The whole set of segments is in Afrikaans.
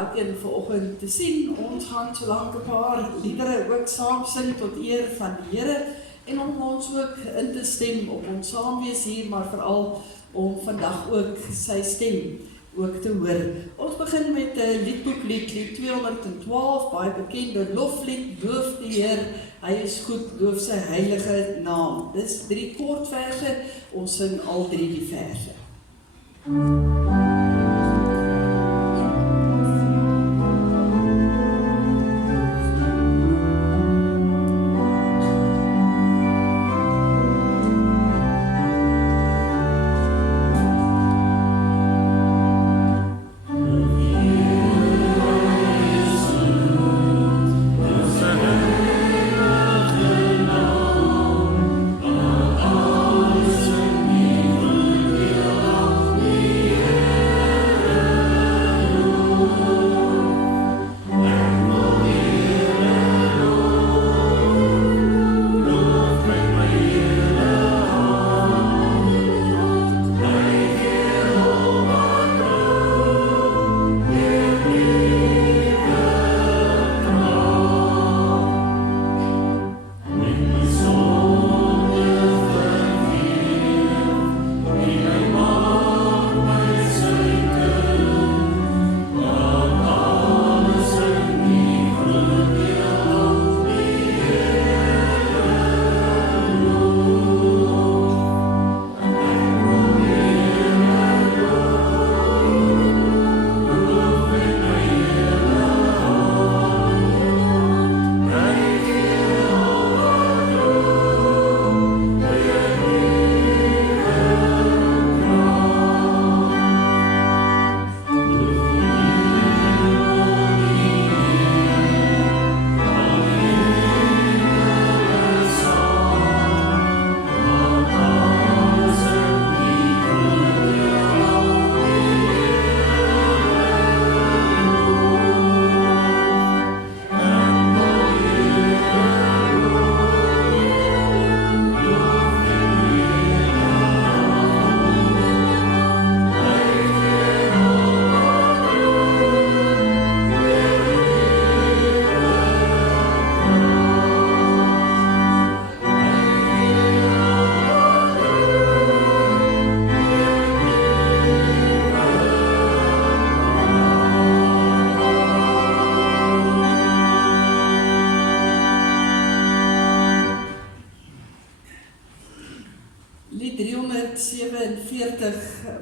elkeen vanoggend te sien. Ons gaan so lank 'n paar liedere ook saam sing tot eer van die Here en om ons ook in te stem op ons saamwees hier, maar veral om vandag ook sy stem ook te hoor. Ons begin met 'n liedboeklied, lied 212, baie bekende loflied, loof die Heer, hy is goed, loof sy heilige naam. Dis 3 kort verse, ons sing al 3 die verse.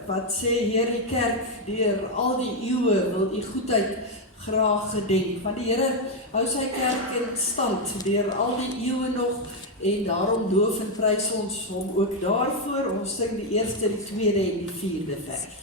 Wat sê Heer die kerk, deur al die eeue wil die goedheid graag gedenk. Want die Here hou sy kerk in stand deur al die eeue nog en daarom loof en prys ons hom ook daarvoor. Ons sing die eerste, die tweede en die vierde vers.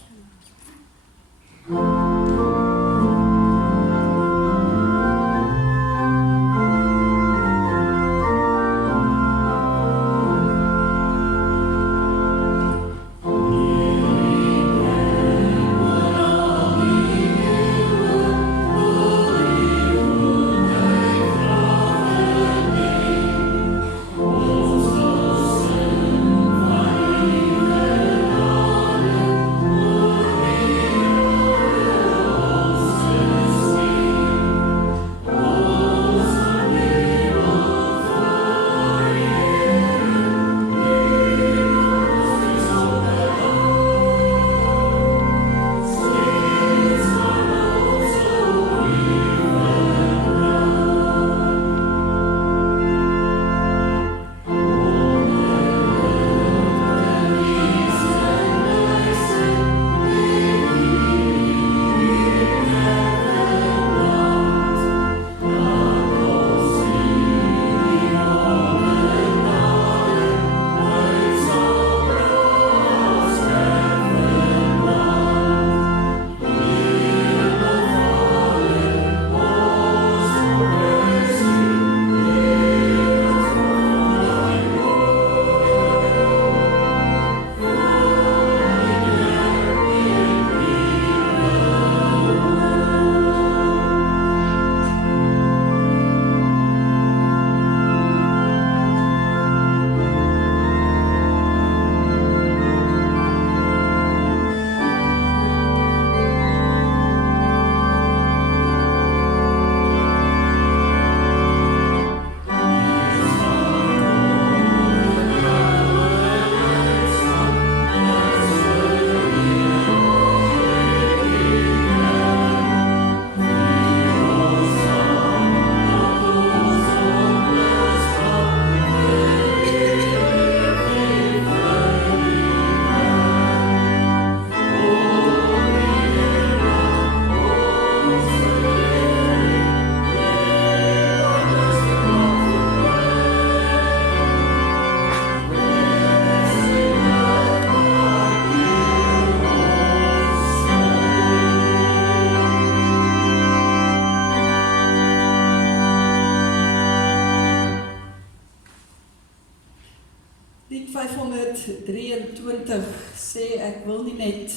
23 sê ek wil nie net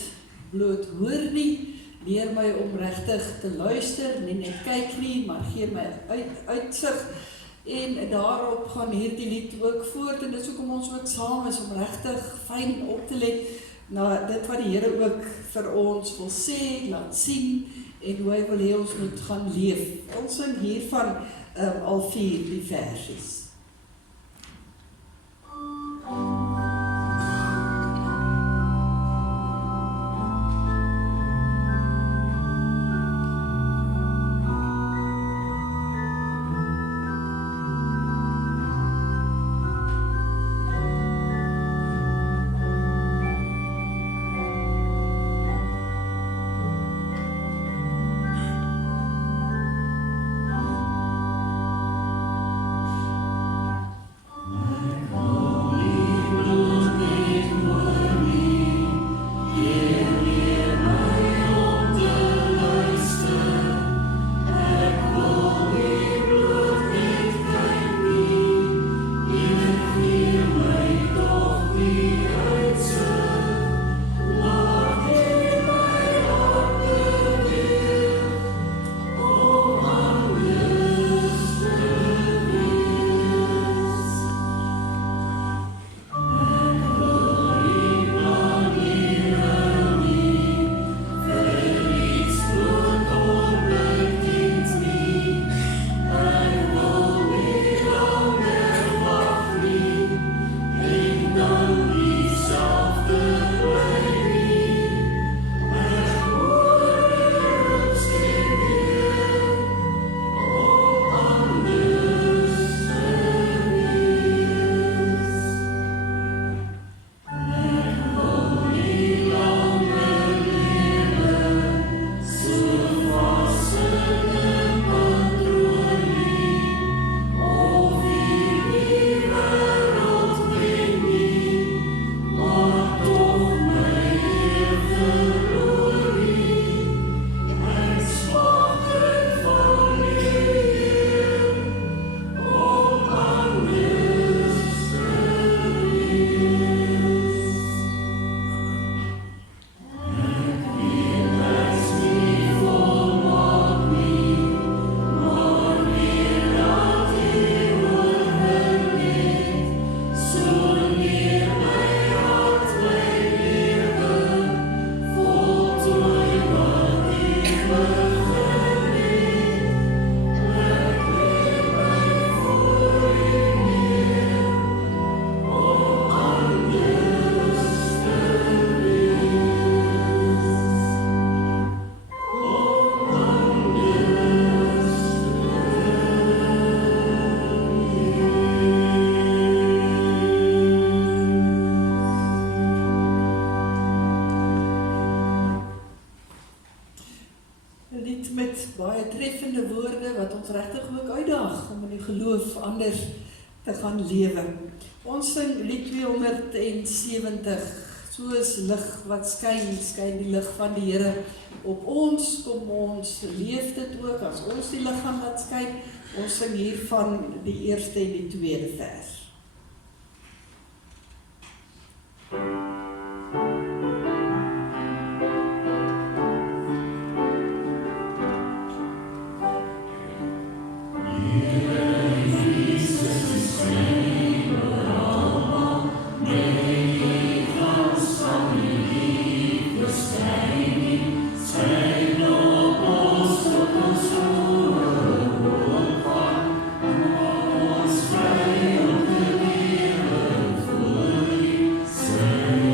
bloot hoor nie, leer my om regtig te luister, nie net kyk nie, maar gee my uitsig. En daarop gaan hierdie lied ook voort, en dit is hoekom ons ook saam is, om regtig fyn op te let na dit wat die Here ook vir ons wil sê, laat sien, en hoe hy wil hê ons moet gaan leef. Ons sing hiervan al 4 die versies. Baie treffende woorde wat ons regtig ook uitdaag om in die geloof anders te gaan lewe. Ons sing lied 270, soos lig wat skyn, skyn die lig van die Here op ons, kom ons leef dit ook, as ons die lig gaan laat skyn. Ons sing hiervan die eerste en die tweede vers. Say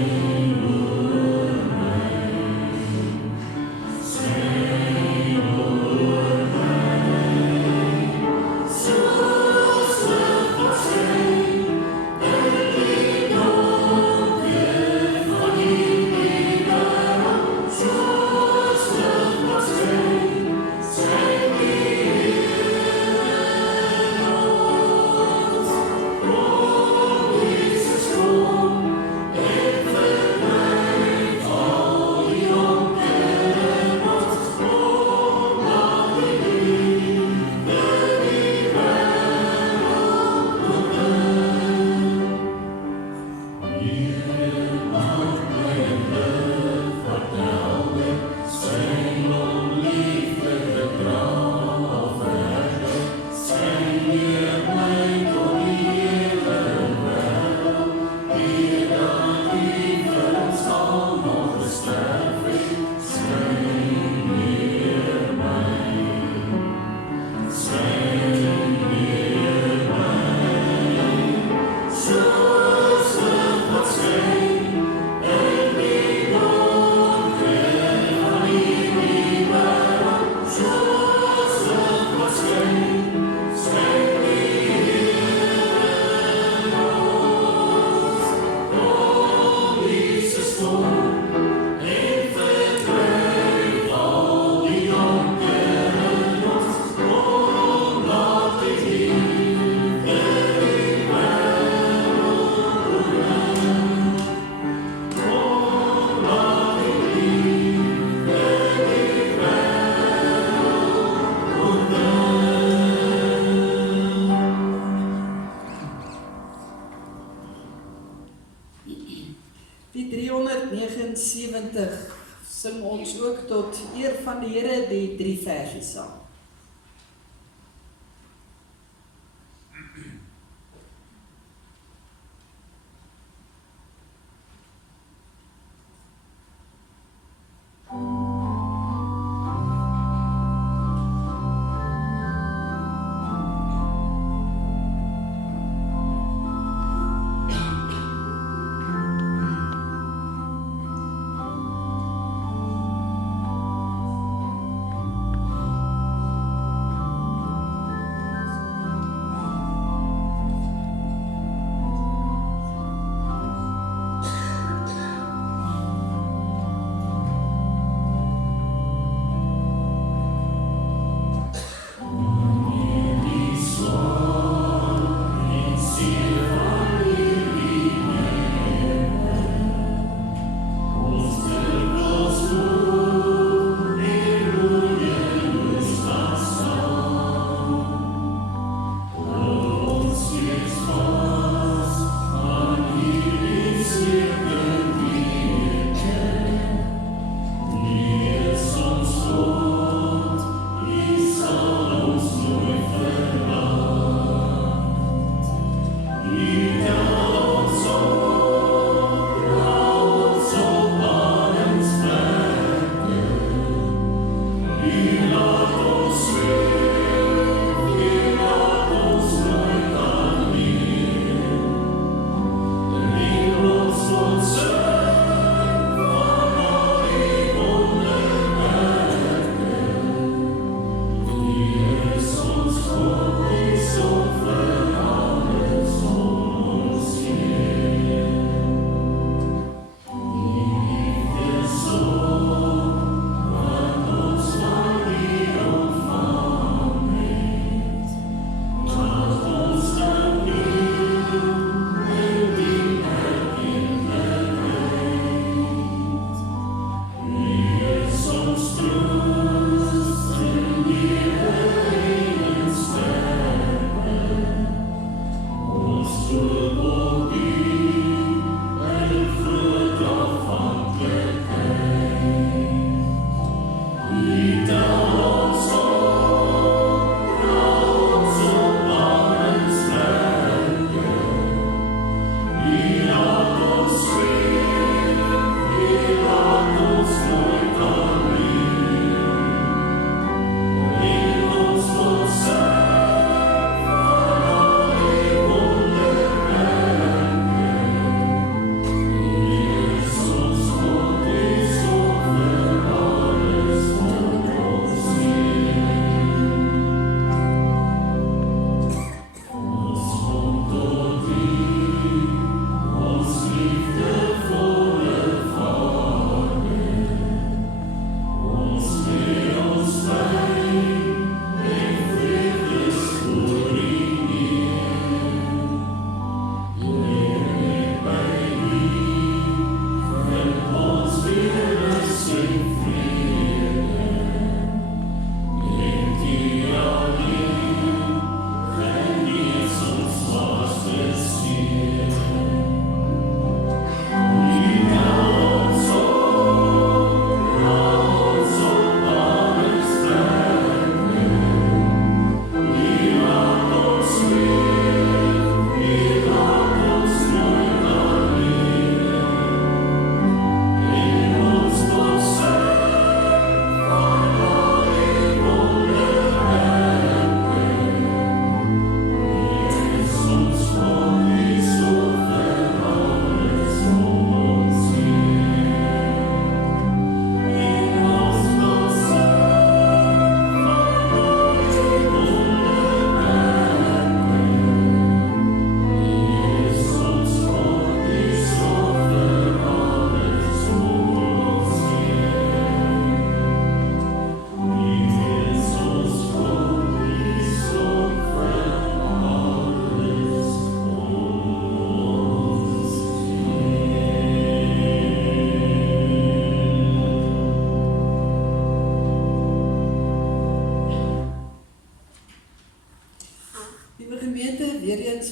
93 sing ons ook tot eer van die Here die 3 verse saam.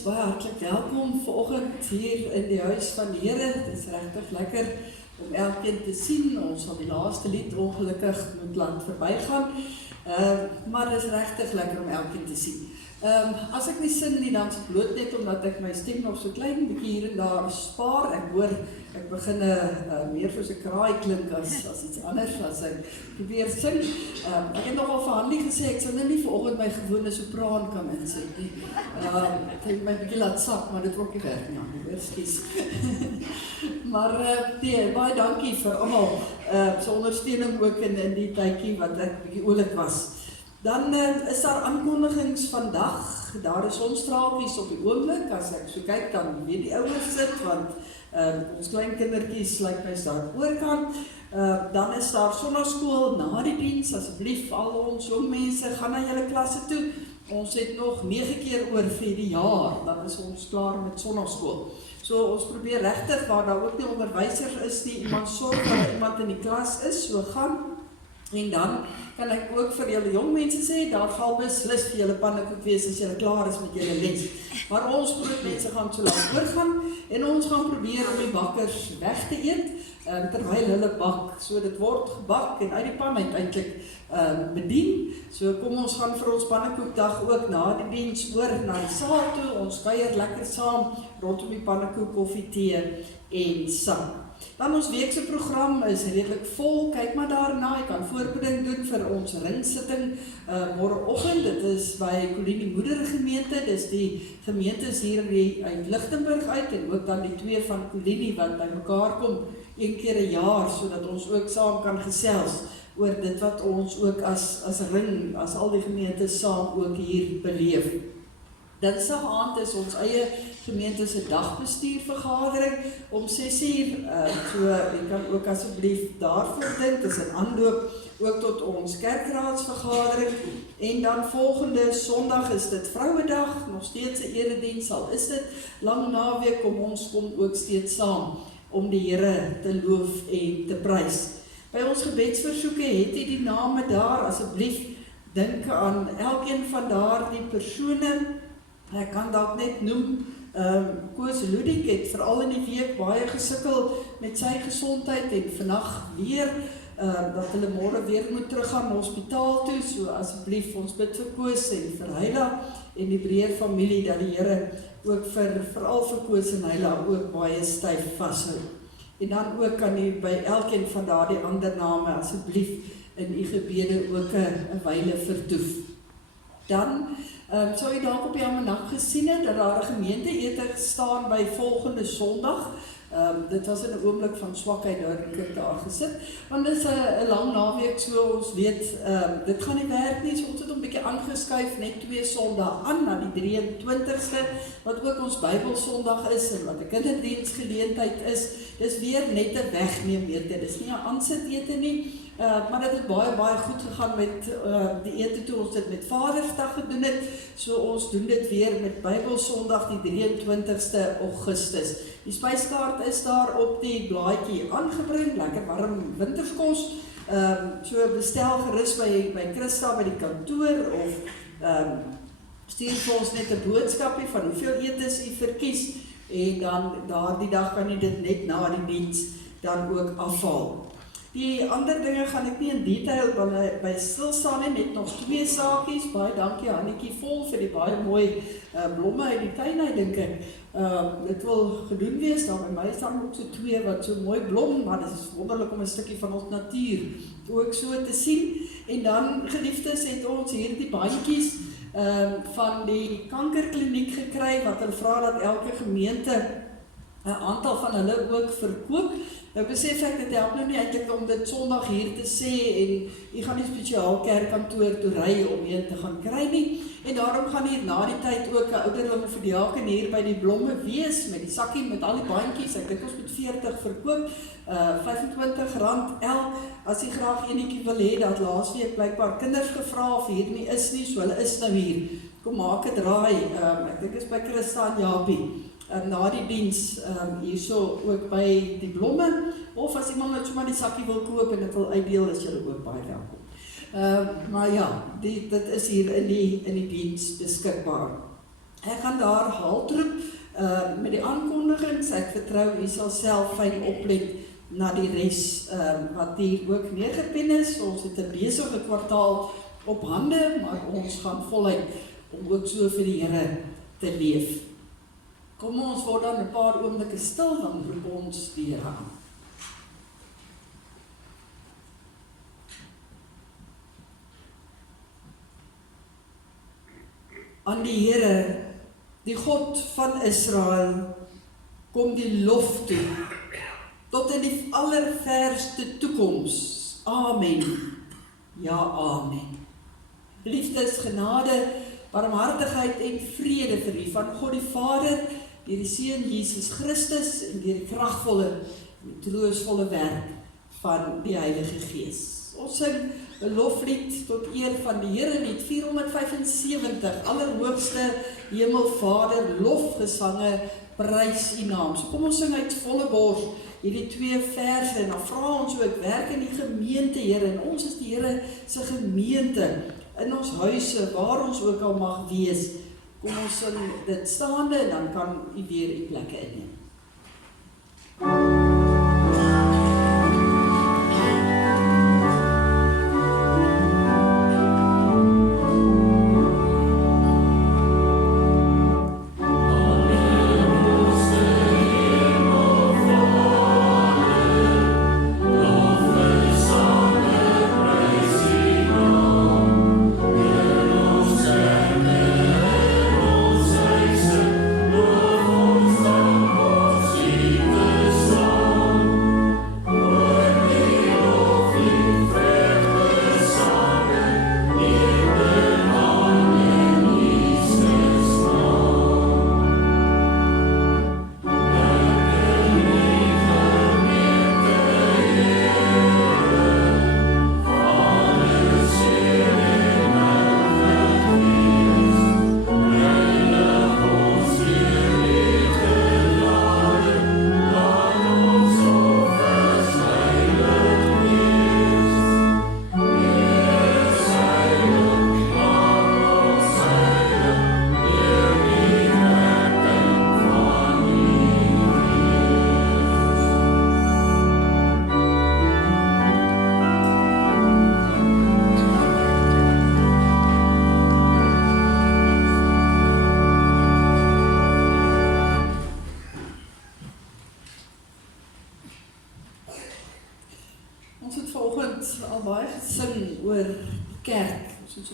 baie hartlik welkom vanoggend hier in die huis van die Here. Dit is regtig lekker om elkeen te sien. Ons sal die laaste lied ongelukkig moet laat verbygaan, maar dit is regtig lekker om elkeen te sien. As ek nie sing nie, dan is het bloot net omdat ek my stem nog so klein bietjie hier en daar spaar. Ek hoor, ek begin meer soos 'n kraai klink as iets anders as ek probeer sing. Ek het nogal vir Hanlie gesê, ek sal nou nie vanoggend my gewone sopraan kan inset nie. Ek het my bietjie laat sak, maar dit word nie reg nie, ekskuus. Maar nee, baie dankie vir almal se ondersteuning ook in die tydjie wat ek bietjie oulik was. Dan is daar aankondigings vandag. Daar is sonstraaltjies op die oomblik. As ek so kyk, dan weet die ouers sit, want ons kleinkindertjies lyk my daar oorkant. Dan is daar sonnaskool na die diens. Asseblief al ons jong mense, gaan na julle klasse toe. Ons het nog 9 keer oor vir die jaar, dan is ons klaar met sonnaskool. So ons probeer regtig, waar daar ook nie onderwysers is nie, iemand sorg dat iemand in die klas is, so gaan. En dan kan ek ook vir julle jong mense sê, daar gaan beslis vir julle pannekoek wees as julle klaar is met julle les. Maar ons groot mense gaan so lank oorgaan en ons gaan probeer om die bakkers weg te eet, terwyl hulle bak. So dit word gebak en uit die pan eintlik bedien. So kom ons gaan vir ons pannekoekdag ook na die diens oor na die saal toe. Ons kuier lekker saam rondom die pannekoek, koffie, tee en sap. Dan ons weekse program is redelik vol, kyk maar daarna, jy kan voorbereiding doen vir ons ringsitting môreoggend. Dit is by Kolinie Moedergemeente, dis die gemeentes hier uit Lichtenburg uit en ook dan die 2 van Kolinie wat by mekaar kom 1 keer 'n jaar, sodat ons ook saam kan gesels oor dit wat ons ook as ring, as al die gemeentes saam ook hier beleef. Dinsdag aand is ons eie gemeente se dagbestuurvergadering om 6:00, so jy kan ook asseblief daarvoor dink, dis 'n aanloop ook tot ons kerkraadsvergadering. En dan volgende Sondag is dit Vrouedag, nog steeds 'n erediens, al is dit lang naweek, ons kom ook steeds saam om die Here te loof en te prys. By ons gebedsversoeke het jy die name daar, asseblief dink aan elkeen van daardie persone. Ek kan dalk net noem, Koos Ludik het veral in die week baie gesukkel met sy gesondheid en vandag weer, dat hulle môre weer moet teruggaan na hospitaal toe, so asseblief ons bid vir Koos en vir Heila en die breër familie, dat die Here ook veral vir Koos en Heila ook baie styf vashou. En dan ook kan u by elkeen van daardie ander name asseblief in u gebede ook 'n wyle vertoef. Dan sou jy dalk op die almanak gesien het, dat daar 'n gemeenteete staan by volgende Sondag. Dit was in 'n oomblik van swakheid daar gesit, want dit is 'n lang naweek, so ons weet, dit gaan nie werk nie, so ons het 'n bietjie aangeskuif, net 2 Sondae aan, na die 23ste, wat ook ons Bybelsondag is, en wat 'n kinderdiensgeleentheid is. Dis weer net 'n wegneemete, dis nie 'n aansitete nie, maar dit het baie goed gegaan met die ete toe ons dit met Vadersdag gedoen het, so ons doen dit weer met Bybelsondag die 23ste Augustus. Die spyskaart is daar op die blaadjie aangebring, lekker warm winterskos, so bestel gerus by Christa by die kantoor, of stuur vir ons net 'n boodskapie van hoeveel etes u verkies, en dan daardie dag kan u dit net na die diens dan ook afhaal. Die ander dinge gaan ek nie in detail by stil staan nie, net nog 2 saakies. Baie dankie Hannetjie Vol vir die baie mooi blomme uit die tuin uit, dink ek. Dit wil gedoen wees, daar by my staan ook so 2 wat so mooi blom, maar dit is wonderlik om 'n stukkie van ons natuur ook so te sien. En dan, geliefdes, het ons hier die bandjies van die kankerkliniek gekry, wat hulle vra dat elke gemeente 'n aantal van hulle ook verkoop. Nou besef ek, dit help nou nie eintlik om dit Sondag hier te sê en jy gaan nie spesiaal kerkkantoor toe ry om een te gaan kry nie. En daarom gaan hier na die tyd ook 'n ouderling of 'n diaken hier by die blomme wees met die sakkie met al die bandjies. Ek dink ons moet 40 verkoop, R25 elk. As jy graag enetjie wil hê, dat laasweek blykbaar kinders gevra of hier nie is nie, so hulle is nou hier. Kom maak 'n draai. Ek dink is by Christa en Japie. Na die diens hierso ook by die blomme, of as iemand net sommer die sakkie wil koop en dit wil uitdeel, is julle ook baie welkom. Maar ja, dit is hier in die diens beskikbaar. Ek gaan daar haltroep met die aankondigings. Ek vertrou u sal self fyn oplet na die res wat hier ook neergepen is. Ons het 'n besige kwartaal op hande, maar ons gaan voluit om ook so vir die Here te leef. Kom ons word dan 'n paar oomblikke stil, dan roep ons die Here aan. Aan die Here, die God van Israel, kom die lof toe, tot in die allerverste toekoms. Amen. Ja, amen. Liefdes, genade, barmhartigheid en vrede vir u van God die Vader, deur die Seun Jesus Christus en deur die kragvolle en troostvolle werk van die Heilige Gees. Ons sing 'n loflied tot eer van die Here, lied 475, Allerhoogste Hemelvader, lofgesange, prys u naam. So kom ons sing uit volle bors hierdie 2 verse en dan vra ons ook, werk in die gemeente, Here, en ons is die Here se gemeente, in ons huise, waar ons ook al mag wees. Kom ons sing dit staande en dan kan u weer u plekke inneem.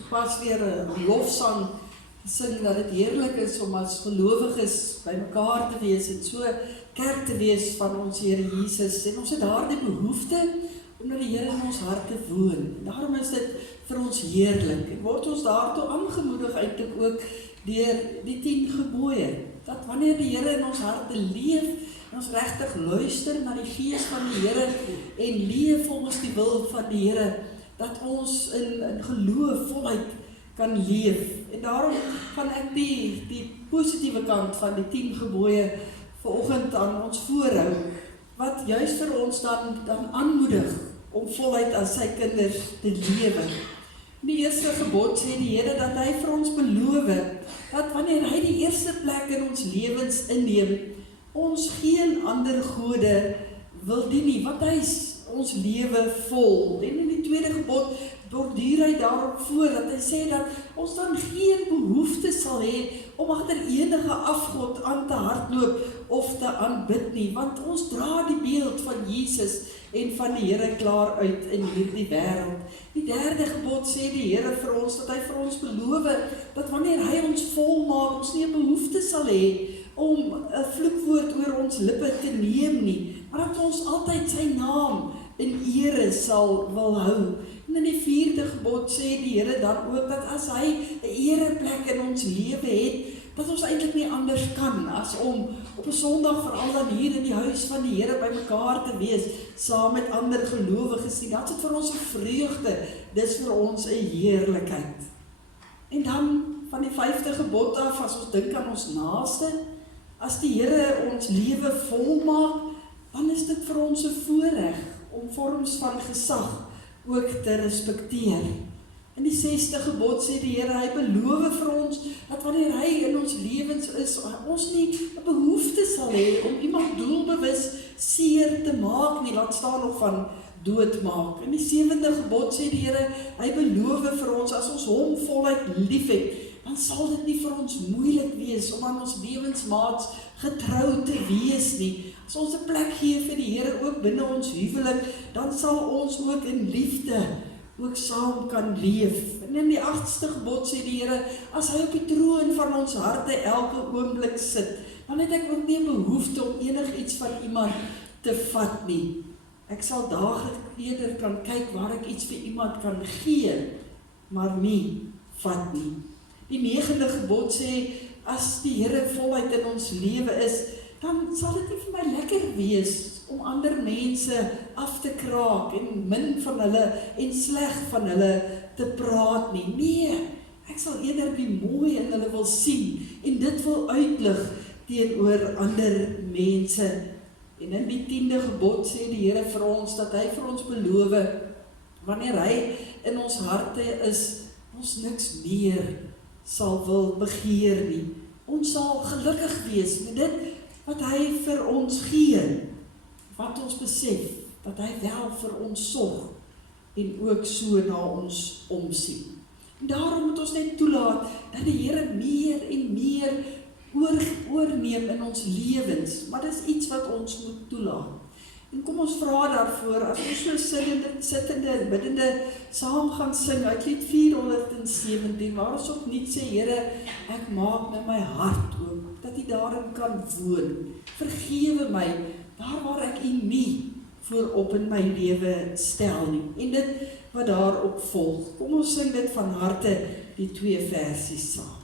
Pas weer 'n lofsang gesing dat dit heerlik is om as gelowiges by mekaar te wees en so kerk te wees van ons Here Jesus. En ons het daardie behoefte omdat die Here in ons harte woon. Daarom is dit vir ons heerlik. En word ons daartoe aangemoedig eintlik ook deur die 10 gebooie. Dat wanneer die Here in ons harte leef, en ons regtig luister na die Gees van die Here en leef volgens die wil van die Here, dat ons in geloof voluit kan leef. En daarom kan ek die positiewe kant van die 10 gebooie vanoggend aan ons voorhou, wat juist vir ons dan aanmoedig om voluit as sy kinders te lewe. Die eerste gebod sê die Here dat hy vir ons beloof dat wanneer hy die eerste plek in ons lewens inneem, ons geen ander gode wil dien nie, want hy is ons lewe vol. En in die tweede gebod borduur hy daarop voor dat hy sê dat ons dan geen behoefte sal hê om agter enige afgod aan te hardloop of te aanbid nie, want ons dra die beeld van Jesus en van die Here klaar uit in hierdie wêreld. Die derde gebod sê die Here vir ons dat hy vir ons beloof dat wanneer hy ons volmaak, ons nie 'n behoefte sal hê om 'n vloekwoord oor ons lippe te neem nie, maar dat ons altyd sy naam in ere sal wil hou. En in die vierde gebod sê die Here dan ook dat as hy 'n ereplek in ons lewe het, dat ons eintlik nie anders kan as om op 'n Sondag veral dan hier in die huis van die Here by mekaar te wees, saam met ander gelowiges. Dat is vir ons 'n vreugde, dis vir ons 'n heerlikheid. En dan van die 5de gebod af, as ons dink aan ons naaste, as die Here ons lewe volmaak, dan is dit vir ons 'n voorreg om vorms van gesag ook te respekteer. In die 6de gebod sê die Here, hy beloof vir ons, dat wanneer hy in ons lewens is, ons nie 'n behoefte sal hê om iemand doelbewus seer te maak nie, laat staan nog van doodmaak. In die 7de gebod sê die Here, hy beloof vir ons, as ons hom voluit lief het, dan sal dit nie vir ons moeilik wees om aan ons lewensmaats getrou te wees nie. As ons 'n plek gee vir die Here ook binne ons huwelik, dan sal ons ook in liefde ook saam kan leef. En in die 8ste gebod sê die Here, as hy op die troon van ons harte elke oomblik sit, dan het ek ook nie 'n behoefte om enigiets van iemand te vat nie. Ek sal daagliks eerder kan kyk waar ek iets vir iemand kan gee, maar nie vat nie. Die 9de gebod sê, as die Here voluit in ons lewe is, dan sal dit nie vir my lekker wees om ander mense af te kraak en min van hulle en sleg van hulle te praat nie. Nee, ek sal eerder die mooi in hulle wil sien en dit wil uitlig teenoor ander mense. En in die 10de gebod sê die Here vir ons, dat hy vir ons beloof, wanneer hy in ons harte is, ons niks meer sal wil begeer nie. Ons sal gelukkig wees met dit wat hy vir ons gee, wat ons besef, dat hy wel vir ons sorg, en ook so na ons omsien. En daarom moet ons net toelaat, dat die Here meer en meer oorneem in ons lewens, maar dis iets wat ons moet toelaat. En kom ons vra daarvoor, as ons so sittende, biddende, saam gaan sing uit lied 417, waar ons op niet sê, Here, ek maak nou my hart oop, dat U daarin kan woon. Vergewe my, daar waar ek U nie voorop in my lewe stel nie. En dit wat daarop volg. Kom ons sing dit van harte, die 2 versies saam.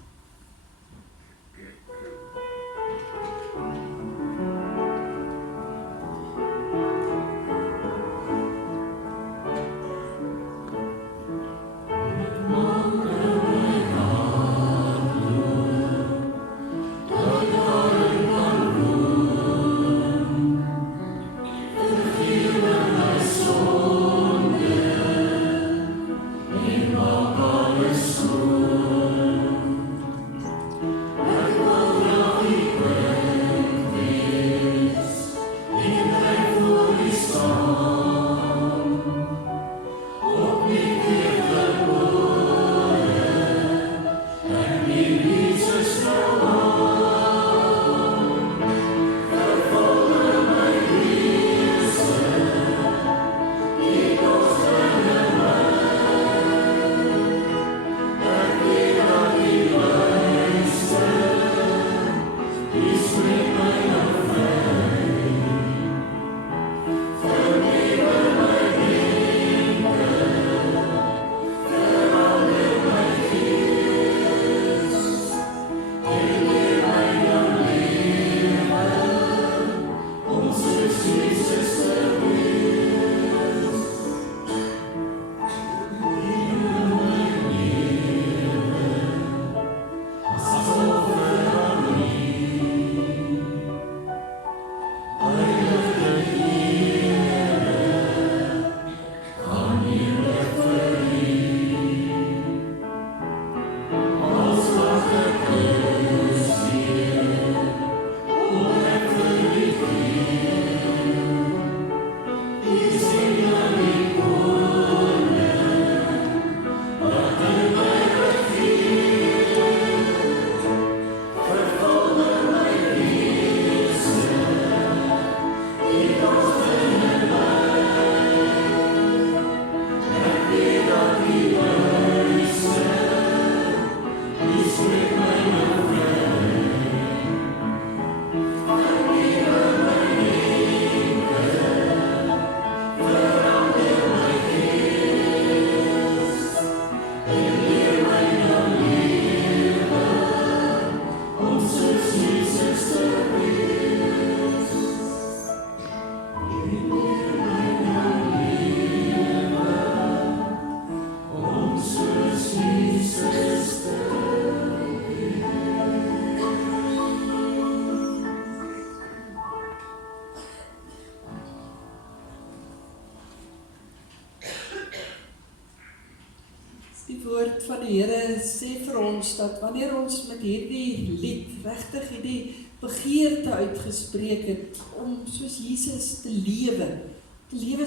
van die Here sê vir ons dat wanneer ons met hierdie lied regtig hierdie begeerte uitgespreek het om soos Jesus te lewe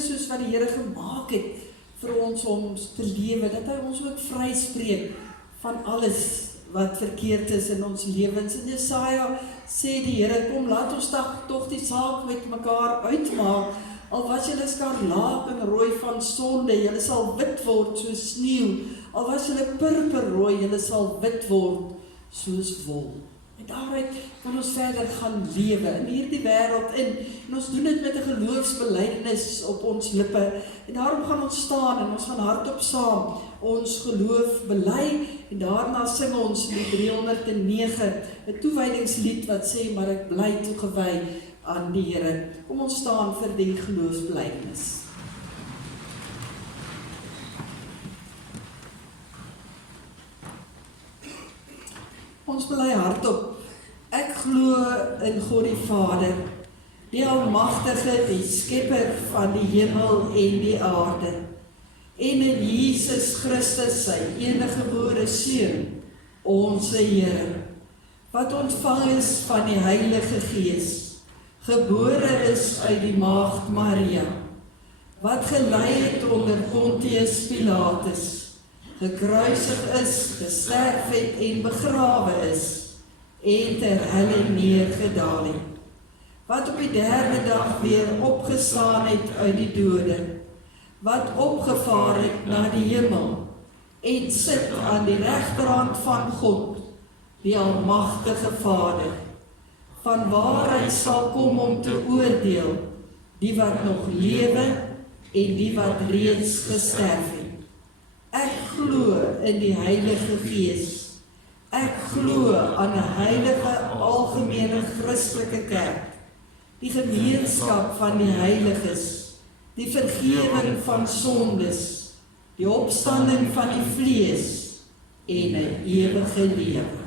soos wat die Here gemaak het vir ons om te lewe, dat hy ons ook vryspreek van alles wat verkeerd is in ons lewens. In Jesaja sê die Here, kom laat ons tog die saak met mekaar uitmaak, al was julle skarlaat en rooi van sonde, julle sal wit word soos sneeu, al was julle purperrooi, julle sal wit word soos wol. En daaruit kan ons verder gaan lewe in hierdie wêreld in. En ons doen dit met 'n geloofsbelijdenis op ons lippe. En daarom gaan ons staan en ons gaan hardop saam ons geloof bely. En daarna sing ons lied 309, 'n toewydingslied wat sê, maar ek bly toegewy aan die Here. Kom ons staan vir die geloofsbelijdenis. Ons bely hardop. Ek glo in God die Vader, die Almagtige, die Skepper van die hemel en die aarde, en in Jesus Christus, sy eniggebore Seun, onze Here, wat ontvang is van die Heilige Gees, gebore is uit die Maagd Maria, wat gelei het onder Pontius Pilatus, gekruisig is, gesterf het en begrawe is, en ter helle neergedaal het, wat op die derde dag weer opgestaan het uit die dode, wat opgevaar het na die hemel, en sit aan die regterhand van God, die Almagtige Vader, van waar hy sal kom om te oordeel, die wat nog lewe en die wat reeds gesterf het. Ek glo in die Heilige Gees. Ek glo aan 'n heilige, algemene Christelike kerk, die gemeenskap van die heiliges, die vergewing van sondes, die opstanding van die vlees en 'n ewige lewe.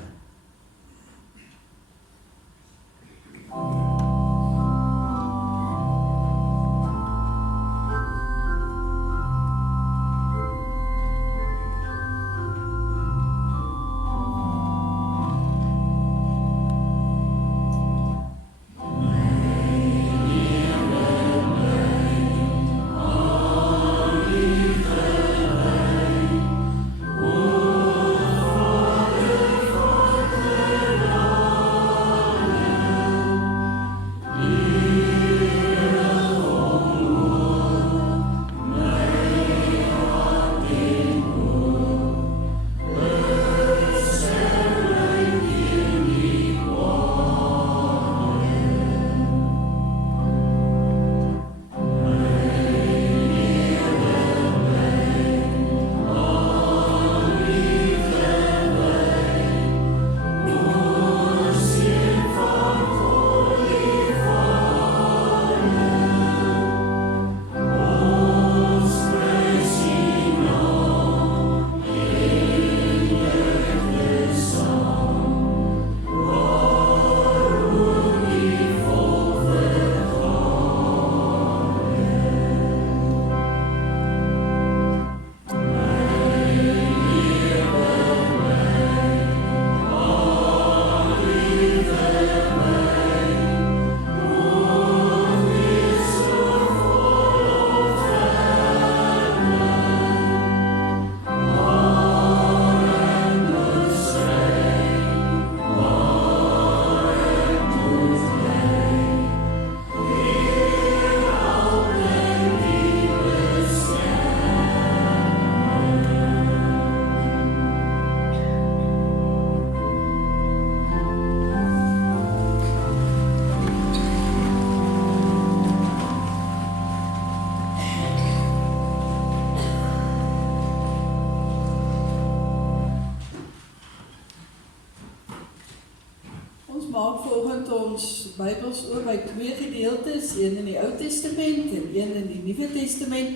maak volgens ons Bybels oor by twee gedeeltes, een in die Ou Testament en een in die Nuwe Testament.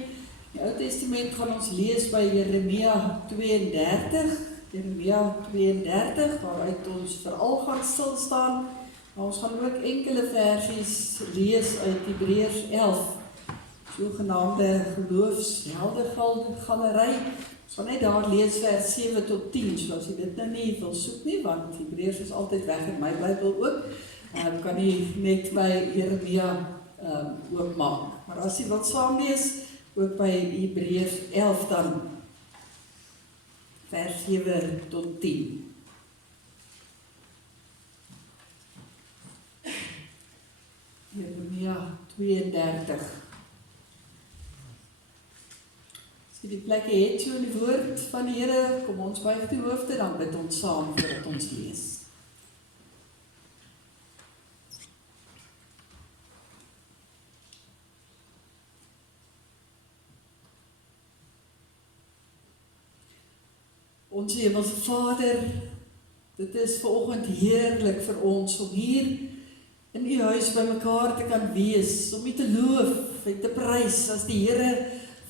Die Ou Testament gaan ons lees by Jeremia 32, waaruit ons veral gaan stil staan. Maar ons gaan ook enkele versies lees uit Hebreërs 11, sogenaamde geloofsheldegalery, Ons gaan net daar lees vers 7 tot 10, so as jy dit nou nie wil soek nie, want Hebreërs is altyd weg in my Bybel ook, kan jy net by Jeremia oopmaak. Maar as jy wil saam lees, ook by Hebreërs 11 dan, vers 7 tot 10. Jeremia 32. As jy die plekke het so in die woord van die Here, kom ons buig die hoofde, dan bid ons saam voordat ons lees. Ons Hemelse Vader, dit is vanoggend heerlik vir ons om hier in U huis by mekaar te kan wees, om U te loof en te prys as die Here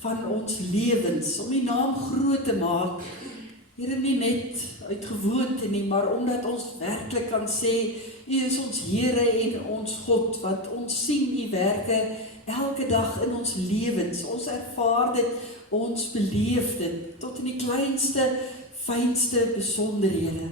van ons lewens, om U naam groot te maak. Here, nie net uit gewoonte nie, maar omdat ons werklik kan sê, U is ons Here en ons God, want ons sien U werke elke dag in ons lewens. Ons ervaar dit, ons beleef dit, tot in die kleinste, fynste besonderhede.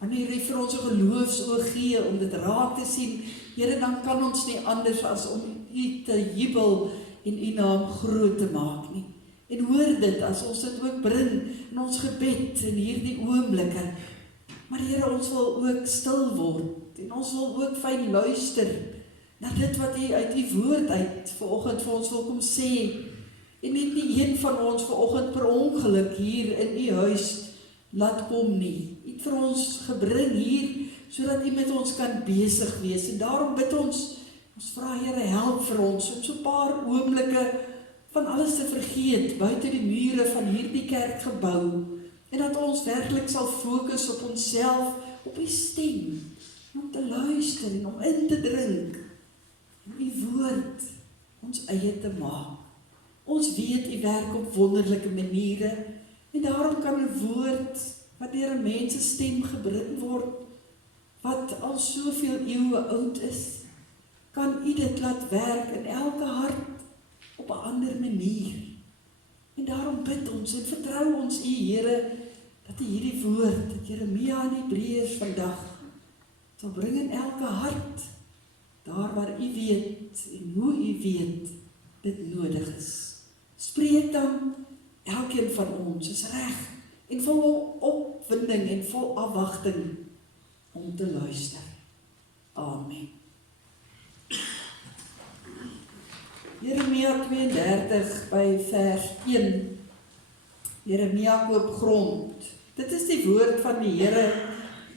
Wanneer U vir ons 'n geloofsoog gee om dit raak te sien, Here, dan kan ons nie anders as om U te jubel en U naam groot te maak nie. En hoor dit as ons dit ook bring in ons gebed in hierdie oomblikke. Maar Here, ons wil ook stil word en ons wil ook fyn luister na dit wat U uit U woord uit vanoggend vir ons wil kom sê. En nie een van ons vanoggend per ongeluk hier in U huis laat kom nie. U het vir ons gebring hier, sodat U met ons kan besig wees. En daarom bid ons vra Here, help vir ons, om so 'n paar oomblikke van alles te vergeet, buite die mure van hierdie kerkgebou, en dat ons werklik sal fokus op onsself, op U stem, om te luister en om in te drink, en U woord ons eie te maak. Ons weet U werk op wonderlike maniere, en daarom kan 'n woord wat deur 'n mens se stem gebring word, wat al soveel eeue oud is, kan U dit laat werk in elke hart op 'n ander manier. En daarom bid ons en vertrou ons U, Here, dat U hierdie woord, dat Jeremia en Hebreërs vandag sal bring in elke hart, daar waar U weet en hoe U weet dit nodig is. Spreek dan, elkeen van ons is reg en vol opwinding en vol afwagting om te luister. Amen. Jeremia 32 by vers 1. Jeremia koop grond. Dit is die woord van die Here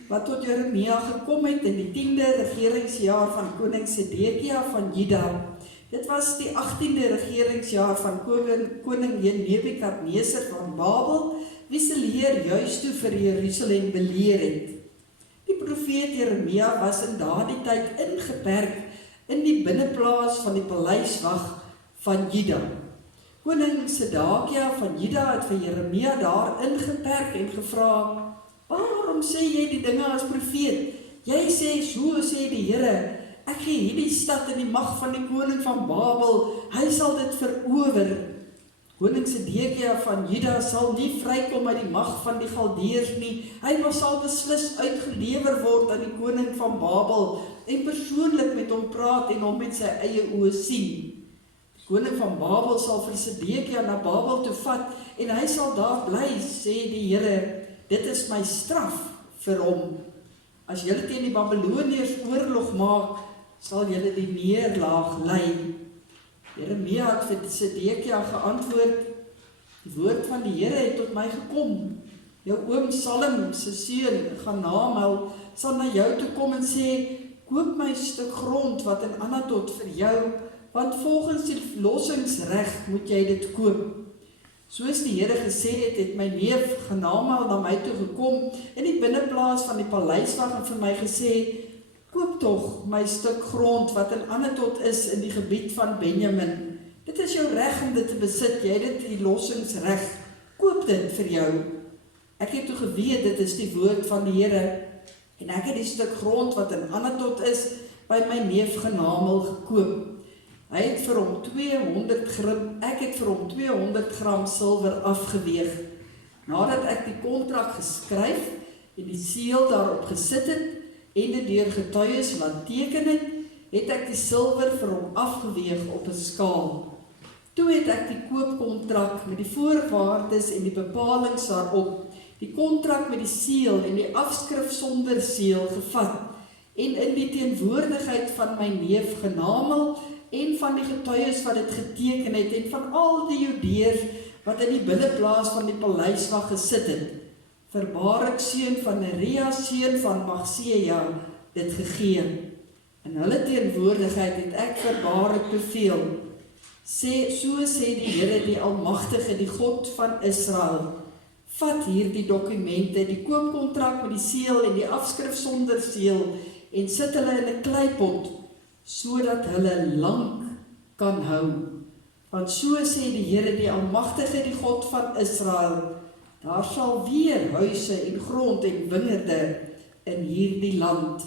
wat tot Jeremia gekom het in die 10de regeringsjaar van koning Sedekia van Juda. Dit was die 18de regeringsjaar van koning Nebukadneser van Babel, wie se leer juis toe vir Jerusalem beleer het. Die profeet Jeremia was in daardie tyd ingeperk in die binneplaas van die paleiswag van Juda. Koning Sedekia van Juda het vir Jeremia daar ingeperk en gevra, waarom sê jy die dinge as profeet? Jy sê, so sê die Here, ek gee hierdie stad in die mag van die koning van Babel, hy sal dit verower. Koning Sedekia van Juda sal nie vrykom uit die mag van die Galdeërs nie, hy sal beslis uitgelewer word aan die koning van Babel, en persoonlik met hom praat en hom met sy eie oë sien. Die koning van Babel sal vir Sedekia na Babel toe vat, en hy sal daar bly, sê die Here, dit is my straf vir hom. As julle teen die Babiloniërs oorlog maak, sal julle die neerlaag ly. Jeremia het vir Sedekia geantwoord, die woord van die Here het tot my gekom. Jou oom Salem se seun Gamaliel sal na jou toe kom en sê, koop my stuk grond wat in Anatot vir jou, want volgens die lossingsreg moet jy dit koop. Soos die Here gesê het, het my neef Gamaliel na my toe gekom in die binneplaas van die paleiswag en vir my gesê, koop tog my stuk grond wat in Anatot is in die gebied van Benjamin. Dit is jou reg om dit te besit, jy het die lossingsreg. Koop dit vir jou. Ek het toe geweet, dit is die woord van die Here, en ek het die stuk grond wat in Anatot is, by my neef Gamaliel gekoop. Hy het vir hom 200 gram, ek het vir hom 200 gram silwer afgeweeg. Nadat ek die kontrak geskryf en die seël daarop gesit het en dit deur getuies laat teken het ek die silwer vir hom afgeweeg op 'n skaal. Toe het ek die koopkontrak met die voorwaardes en die bepalings daarop, die kontrak met die seël en die afskrif sonder seël gevat en in die teenwoordigheid van my neef Genamel en van die getuies wat dit geteken het en van al die Judeërs wat in die binneplaas van die paleiswag gesit het, vir Barak seun van Neria seun van Magseja dit gegee. In hulle teenwoordigheid het ek vir Barak beveel, so sê die Here die Almagtige, die God van Israel, vat hierdie dokumente, die koopkontrak met die seël en die afskrif sonder seël en sit hulle in 'n kleipot, sodat hulle lank kan hou. Want so sê die Here die Almagtige, die God van Israel, daar sal weer huise en grond en wingerde in hierdie land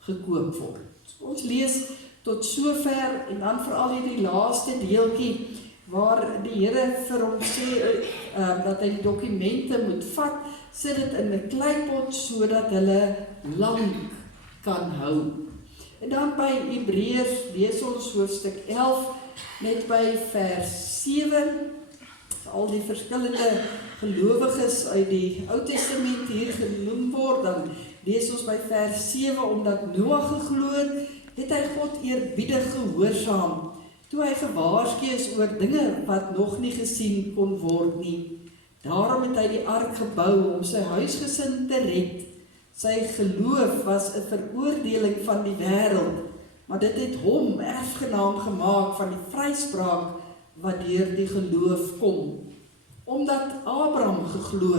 gekoop word. Ons lees tot sover en dan veral hierdie laaste deeltjie waar die Here vir hom sê dat hy die dokumente moet vat, sit dit in 'n kleipot sodat hulle lank kan hou. En dan by Hebreërs lees ons hoofstuk 11 net by vers 7, al die verskillende gelowiges uit die Ou Testament hier genoem word, dan lees ons by vers 7, omdat Noag geglo het hy God eerbiedig gehoorsaam, toe hy gewaarsku is oor dinge wat nog nie gesien kon word nie. Daarom het hy die ark gebou om sy huisgesin te red. Sy geloof was 'n veroordeling van die wêreld, maar dit het hom erfgenaam gemaak van die vryspraak wat deur die geloof kom. Omdat Abraham geglo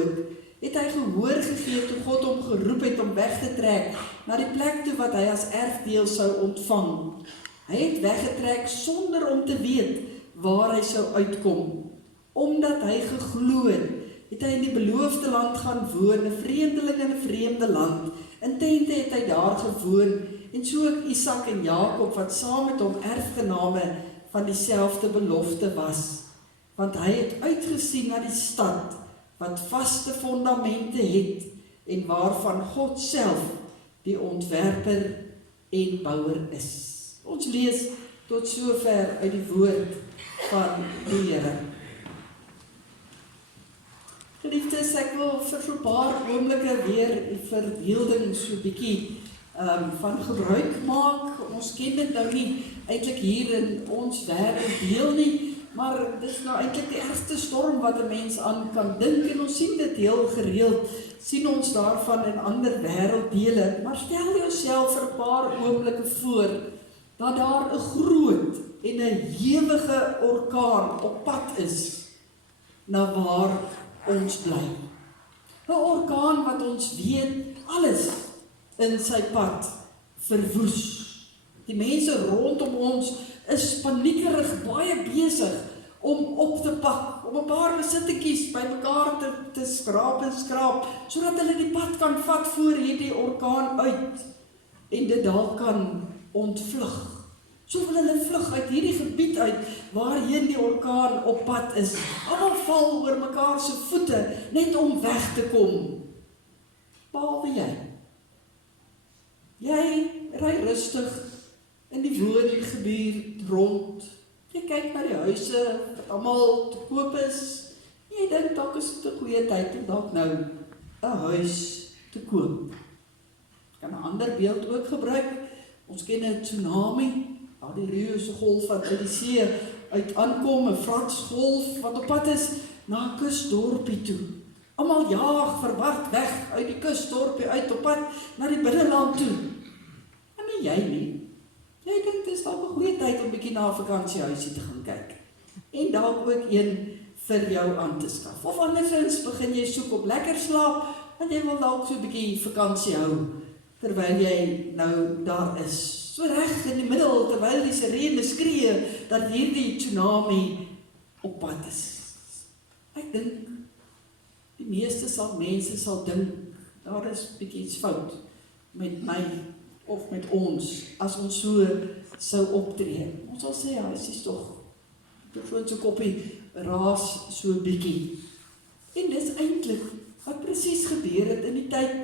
het hy gehoor gegee toe God hom geroep het om weg te trek na die plek toe wat hy as erfdeel sou ontvang. Hy het weggetrek sonder om te weet waar hy sou uitkom. Omdat hy geglo het hy in die beloofde land gaan woon, 'n vreemdeling in 'n vreemde land. In tente het hy daar gewoon, en so ook Isak en Jakob, wat saam met hom erfgename van dieselfde belofte was. Want hy het uitgesien na die stad, wat vaste fondamente het, en waarvan God self die ontwerper en bouer is. Ons lees tot sover uit die woord van die Here. Geliefdes, ek wil vir so 'n paar oomblikke weer die verbeelding so 'n bietjie van gebruik maak. Ons ken dit nou nie eintlik hier in ons wêreld nie, maar dit is nou eintlik die ergste storm wat 'n mens aan kan dink, en ons sien dit heel gereeld, sien ons daarvan in ander wêrelddele. Maar stel jouself vir 'n paar oomblikke voor dat daar 'n groot en 'n ewige orkaan op pad is na waar ons bly. 'n Orkaan wat ons weet alles in sy pad verwoes. Die mense rondom ons is paniekerig baie besig om op te pak, om 'n paar besittetjies by mekaar te skraap, sodat hulle die pad kan vat voor hierdie orkaan uit en dit dalk kan ontvlug. So wil hulle vlug uit hierdie gebied uit waarheen die orkaan op pad is. Almal val oor mekaar se voete net om weg te kom. Behalwe jy. Jy ry rustig in die woongebied rond. Jy kyk na die huise wat almal te koop is. Jy dink dalk is dit 'n goeie tyd om dalk nou 'n huis te koop. Ek kan 'n ander beeld ook gebruik. Ons ken 'n tsunami. Die reuse golf wat uit die see uit aankom, 'n vratsgolf wat op pad is na 'n kusdorpie toe. Almal jaag verward weg uit die kusdorpie uit op pad na die binneland toe. En nie jy nie. Jy dink dit is dalk 'n goeie tyd om bietjie na 'n vakansiehuisie te gaan kyk. En dalk ook een vir jou aan te skaf. Of andersins begin jy soek op lekker slaap, want jy wil dalk so 'n bietjie vakansie hou terwyl jy nou daar is. So reg in die middel, terwyl die sirene skree, dat hierdie tsunami op pad is. Ek dink, die meeste mense sal dink, daar is bietjie iets fout met my, of met ons, as ons so sou optree. Ons sal sê, ja, is tog, die persoon se koppie raas so bietjie. En dis eintlik wat presies gebeur het in die tyd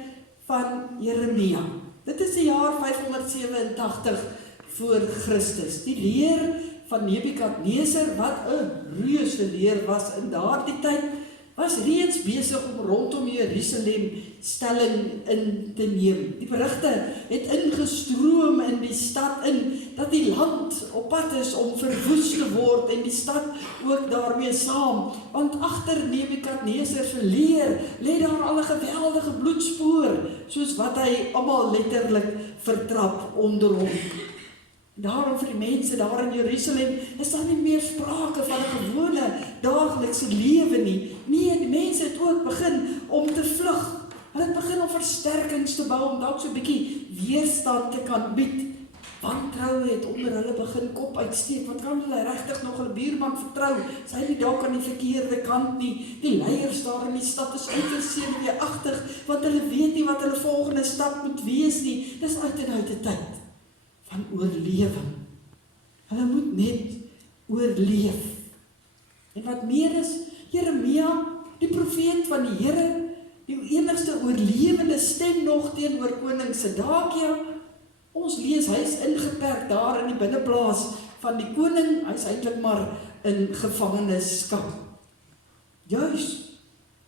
van Jeremia. Dit is die jaar 587 voor Christus. Die leer van Nebukadneser, wat 'n reuse leer was in daardie tyd, was reeds besig om rondom Jerusalem stelling in te neem. Die berigte het ingestroom in die stad in, dat die land op pad is om verwoes te word en die stad ook daarmee saam. Want agter Nebukadneser se leer lê daar al 'n geweldige bloedspoor, soos wat hy almal letterlik vertrap onder hom. Daarom vir die mense daar in Jerusalem is daar nie meer sprake van 'n gewone daaglikse lewe nie. Nee, die mense het ook begin om te vlug. Hulle het begin om versterkings te bou, om dalk so 'n bietjie weerstand te kan bied. Wantroue het onder hulle begin kop uitsteek. Wat kan hulle regtig nog hulle buurman vertrou? Sy is nie dalk aan die verkeerde kant nie. Die leiers daar in die stad is uiters senuweeagtig, want hulle weet nie wat hulle volgende stap moet wees nie. Dis uit en uit 'n tyd van oorlewing. Hulle moet net oorleef. En wat meer is, Jeremia, die profeet van die Here, die enigste oorlewende stem nog teenoor koning Sedekia. Ons lees, hy is ingeperk daar in die binneplaas van die koning, hy is eintlik maar in gevangenskap. Juis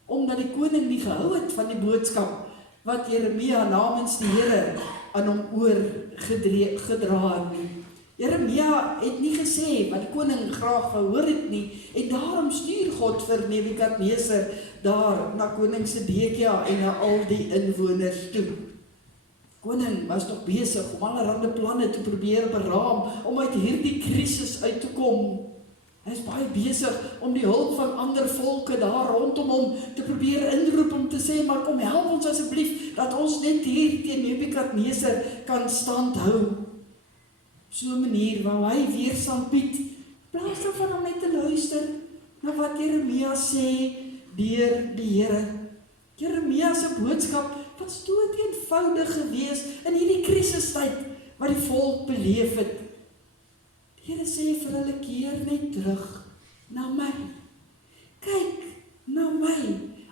omdat die koning nie gehou het van die boodskap wat Jeremia namens die Here aan hom oorgedra het nie. Jeremia het nie gesê wat die koning graag gehoor het nie, en daarom stuur God vir Nebukadneser daar na koning Sedekia en na al die inwoners toe. Koning was nog besig om allerhande planne te probeer beraam om uit hierdie krisis uit te kom. Hy is baie besig om die hulp van ander volke daar rondom hom te probeer inroep om te sê, maar kom help ons asseblief dat ons net hier teen Nebukadneser kan standhou. Op so 'n manier wou hy weerstand bied, plaas daarvan om net te luister na wat Jeremia sê deur die Here. Jeremia se boodskap was dood eenvoudig gewees in hierdie krisistyd wat die volk beleef het. Die Here sê vir hulle, keer net terug na my. Kyk na my,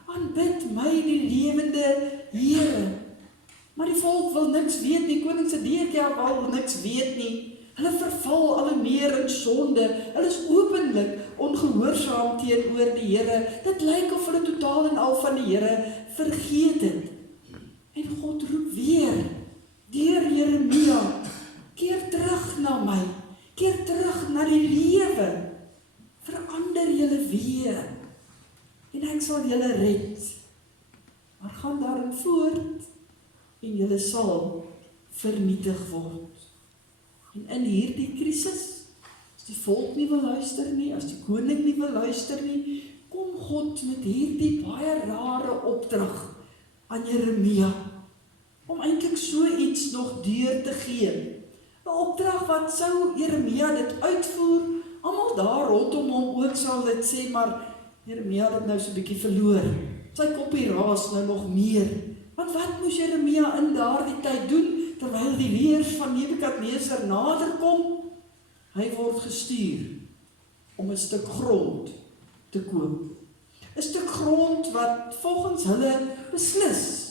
aanbid my die lewende Here. Maar die volk wil niks weet nie, koning Sedekia wil niks weet nie. Hulle verval al meer in sonde, hulle is openlik ongehoorsaam teenoor die Here. Dit lyk of hulle totaal en al van die Here vergeet het. En God roep weer, deur Jeremia, keer terug na my, keer terug na die lewe, verander julle weer, en ek sal julle red. Maar gaan daarin voort, en julle sal vernietig word. En in hierdie krisis, as die volk nie wil luister nie, as die koning nie wil luister nie, kom God met hierdie baie rare opdrag aan Jeremia, om eintlik so iets nog deur te gee. 'n Opdrag wat sou Jeremia dit uitvoer, almal daar rondom hom ook sal dit sê, maar Jeremia het nou so 'n bietjie verloor. Sy koppie raas nou nog meer. Want wat moes Jeremia in daardie tyd doen, terwyl die leers van Nebukadneser nader kom? Hy word gestuur om 'n stuk grond te koop. 'n Stuk grond wat volgens hulle beslis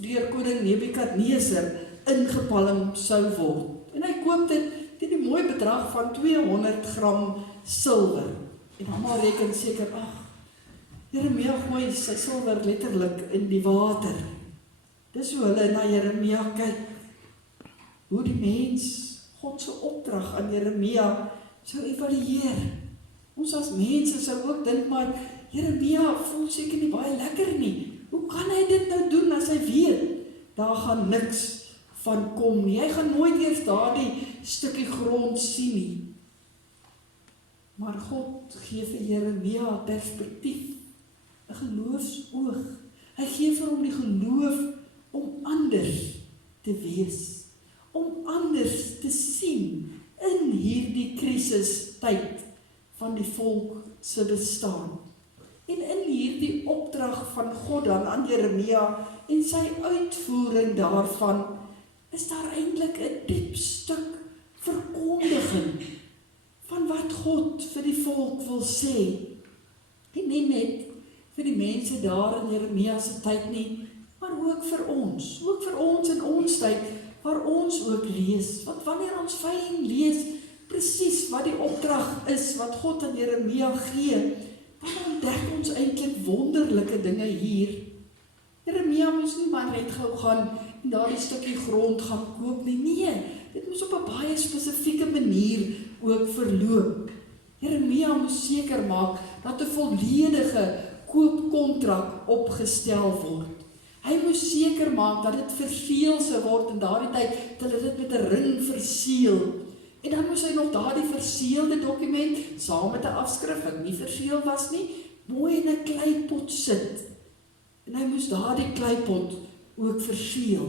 deur koning Nebukadneser ingepalm sou word. En hy koop dit teen die mooi bedrag van 200 gram silwer. En almal reken seker, Jeremia gooi sy silwer letterlik in die water. Dis hoe hulle na Jeremia kyk. Hoe die mens God se opdrag aan Jeremia sou evalueer. Ons as mense sou ook dink, maar Jeremia voel seker nie baie lekker nie. Hoe kan hy dit nou doen as hy weet, daar gaan niks van kom nie. Hy gaan nooit eers daardie stukkie grond sien nie. Maar God gee vir Jeremia perspektief, 'n geloofsoog. Hy gee vir hom die geloof om anders te wees, om anders te sien in hierdie krisistyd van die volk se bestaan. En in hierdie opdrag van God dan aan Jeremia en sy uitvoering daarvan, is daar eintlik 'n diep stuk verkondiging van wat God vir die volk wil sê. En nie net vir die mense daar in Jeremia se tyd nie, maar ook vir ons in ons tyd, waar ons ook lees, want wanneer ons fyn lees, presies wat die opdrag is, wat God aan Jeremia gee, dan ontdek ons eintlik wonderlike dinge hier. Jeremia moes nie maar net gou gaan en daardie stukkie grond gaan koop nie, nee, dit moes op 'n baie spesifieke manier ook verloop. Jeremia moes seker maak dat 'n volledige koopkontrak opgestel word. Hy moes seker maak dat dit verseël sou word in daardie tyd, dat hulle dit met 'n ring verseël. En dan moes hy nog daardie verseelde dokument, saam met 'n afskrif wat nie verseël was nie, mooi in 'n kleipot sit. En hy moes daardie kleipot ook verseël.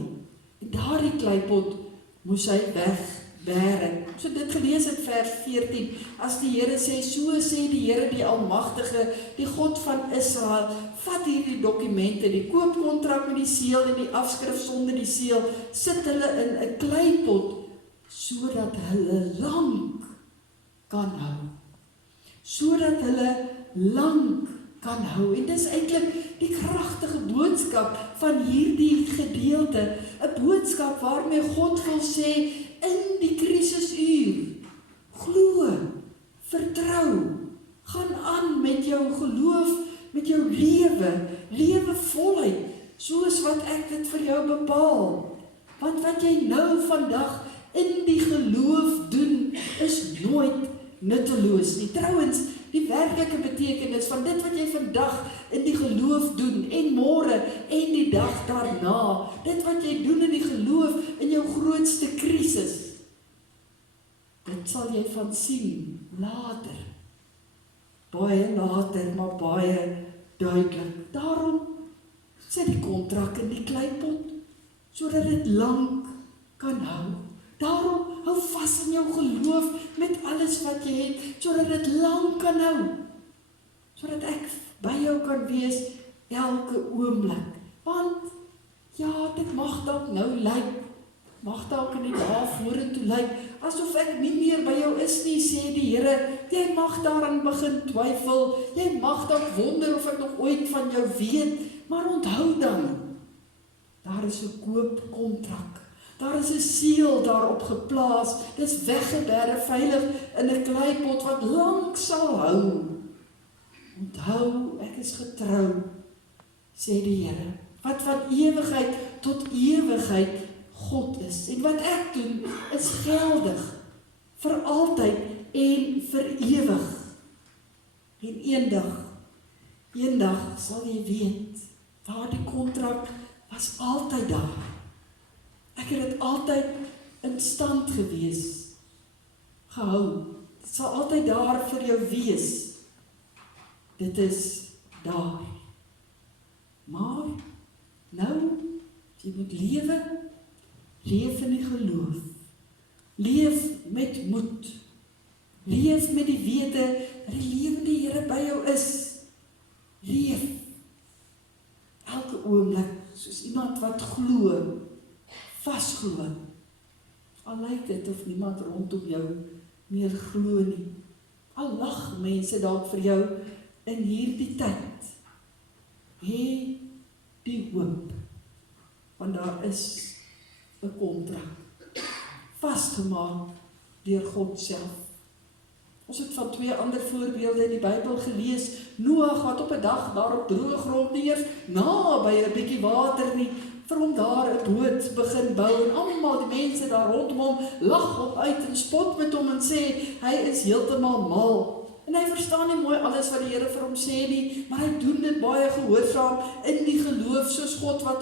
En daardie kleipot moes hy wegbêre. So dit gelees in vers 14, as die Here sê, so sê die Here die Almagtige, die God van Israel, vat hierdie dokumente, die koopkontrak met die seël en die afskrif sonder die seël, sit hulle in 'n kleipot, sodat hulle lank kan hou. Sodat hulle lank kan hou. En dis eintlik die kragtige boodskap van hierdie gedeelte, 'n boodskap waarmee God wil sê, in die krisisuur, glo, vertrou, gaan aan met jou geloof, met jou lewe voluit, soos wat ek dit vir jou bepaal. Want wat jy nou vandag in die geloof doen, is nooit nutteloos nie. Trouwens, die werklike betekenis van dit wat jy vandag in die geloof doen, en môre en die dag daarna, dit wat jy doen in die geloof, in jou grootste krisis, dit sal jy van sien later. Baie later, maar baie duidelik. Daarom sit die kontrak in die kleipot, sodat dit lank kan hou. Daarom hou vas in jou geloof met alles wat jy het, sodat dit lank kan hou. Sodat ek by jou kan wees elke oomblik. Want, ja, dit mag dalk nou lyk, mag dalk in die dae vorentoe lyk, asof ek nie meer by jou is nie, sê die Here. Jy mag daaraan begin twyfel, jy mag dalk wonder of ek nog ooit van jou weet, maar onthou dan, daar is 'n koopkontrak. Daar is 'n seël daarop geplaas, dis weggebêre veilig in 'n kleipot wat lank sal hou. Onthou, ek is getrou, sê die Here, wat van ewigheid tot ewigheid God is. En wat ek doen, is geldig, vir altyd en vir ewig. En eendag sal jy weet, daardie kontrak was altyd daar. Ek het dit altyd in stand gehou. Dit sal altyd daar vir jou wees. Dit is daar. Maar, nou, jy moet leef in die geloof. Leef met moed. Leef met die wete dat die lewende Here by jou is. Leef elke oomblik soos iemand wat glo, vasglo. Al lyk dit of niemand rondom jou meer glo nie. Al lag mense dalk vir jou in hierdie tyd. Hê die hoop, want daar is 'n kontrak, vasgemaak deur God self. Ons het van 2 ander voorbeelde in die Bybel gelees. Noag wat op 'n dag daar op droë grond nie eers naby 'n bietjie water nie, vir hom daar 'n boot begin bou, en almal die mense daar rondom hom lag hom uit en spot met hom en sê, hy is heeltemal mal. En hy verstaan nie mooi alles wat die Here vir hom sê nie, maar hy doen dit baie gehoorsaam in die geloof, soos God wat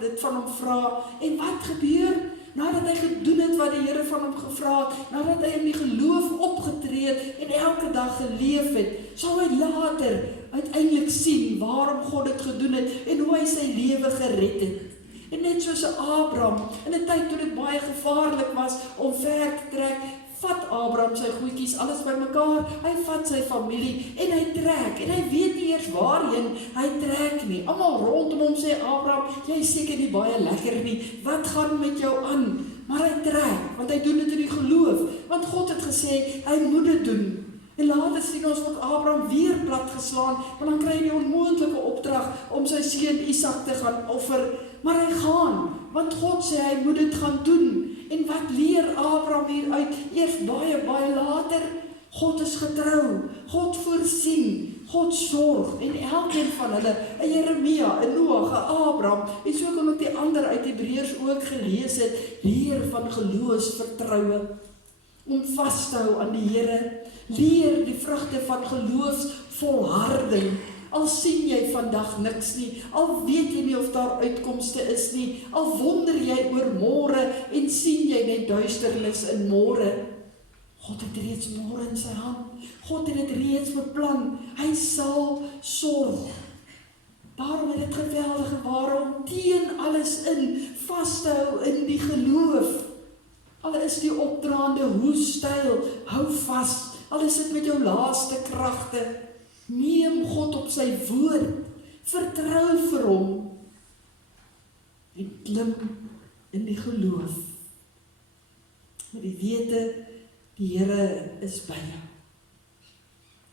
dit van hom vra. En wat gebeur? Nadat hy gedoen het wat die Here van hom gevra het, nadat hy in die geloof opgetree het en elke dag geleef het, sal hy later uiteindelik sien waarom God dit gedoen het en hoe hy sy lewe gered het. En net soos Abraham, in 'n tyd toe dit baie gevaarlik was om ver te trek, vat Abraham sy goedjies alles bymekaar, hy vat sy familie en hy trek, en hy weet nie eers waarheen hy trek nie. Almal rondom hom sê, Abraham, jy is seker nie baie lekker nie, wat gaan met jou aan? Maar hy trek, want hy doen dit in die geloof, want God het gesê, hy moet dit doen. En later sien ons word Abraham weer platgeslaan, want dan kry hy die onmoontlike opdrag om sy seun Isak te gaan offer. Maar hy gaan, want God sê hy moet dit gaan doen. En wat leer Abraham hieruit? Eers baie, baie later, God is getrou, God voorsien, God sorg, en elkeen van hulle, 'n Jeremia, 'n Noag, 'n Abraham, en so kan ek die ander uit Hebreërs ook gelees het, leer van geloofsvertroue, om vas te hou aan die Here, leer die vrugte van geloofsvolharding, al sien jy vandag niks nie, al weet jy nie of daar uitkomste is nie, al wonder jy oor môre, en sien jy net duisternis in môre, God het reeds môre in sy hand. God het dit reeds beplan. Hy sal sorg. Daarom het dit geweldige ware om teen alles in vas te hou in die geloof. Al is die opdraande hoe styl, hou vas. Al is dit met jou laaste kragte. Neem God op sy woord. Vertrou vir hom. En klim in die geloof. Met die wete, die Here is by jou.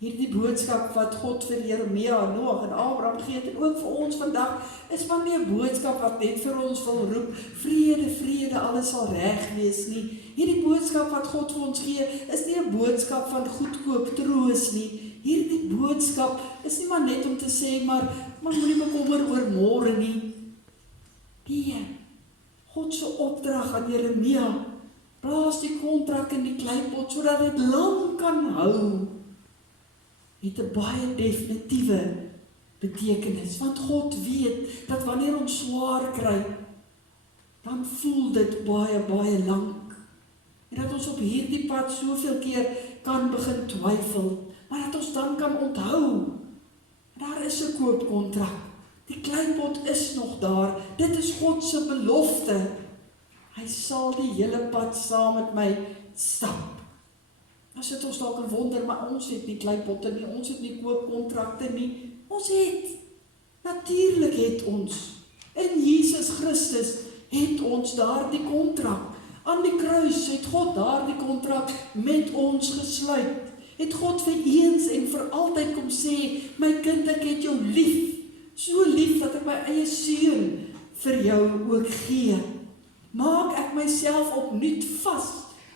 Hierdie boodskap wat God vir Jeremia, Noag en Abraham gee het, en ook vir ons vandag, is maar nie 'n boodskap wat net vir ons wil roep, vrede, vrede, alles sal reg wees nie. Hierdie boodskap wat God vir ons gee, is nie 'n boodskap van goedkoop troos nie. Hierdie boodskap is nie maar net om te sê, maar moenie bekommer oor môre nie. Nee, God se opdrag aan Jeremia, blaas die kontrak in die kleipot, sodat dit lang kan hou, het 'n baie definitiewe betekenis, want God weet, dat wanneer ons swaar kry, dan voel dit baie, baie lank, en dat ons op hierdie pad soveel keer kan begin twyfel, maar dat ons dan kan onthou, daar is 'n koopkontrak, die kleipot is nog daar, dit is God se belofte, hy sal die hele pad saam met my stap. Nou sit ons dalk en wonder, maar ons het nie kleipotte nie, ons het nie koopkontrakte nie, ons het, natuurlik het ons, in Jesus Christus het ons daar die kontrak, aan die kruis het God daar die kontrak met ons gesluit, het God vir eens en vir altyd kom sê, my kind, ek het jou lief, so lief dat ek my eie seun vir jou ook gee. Maak ek myself opnuut vas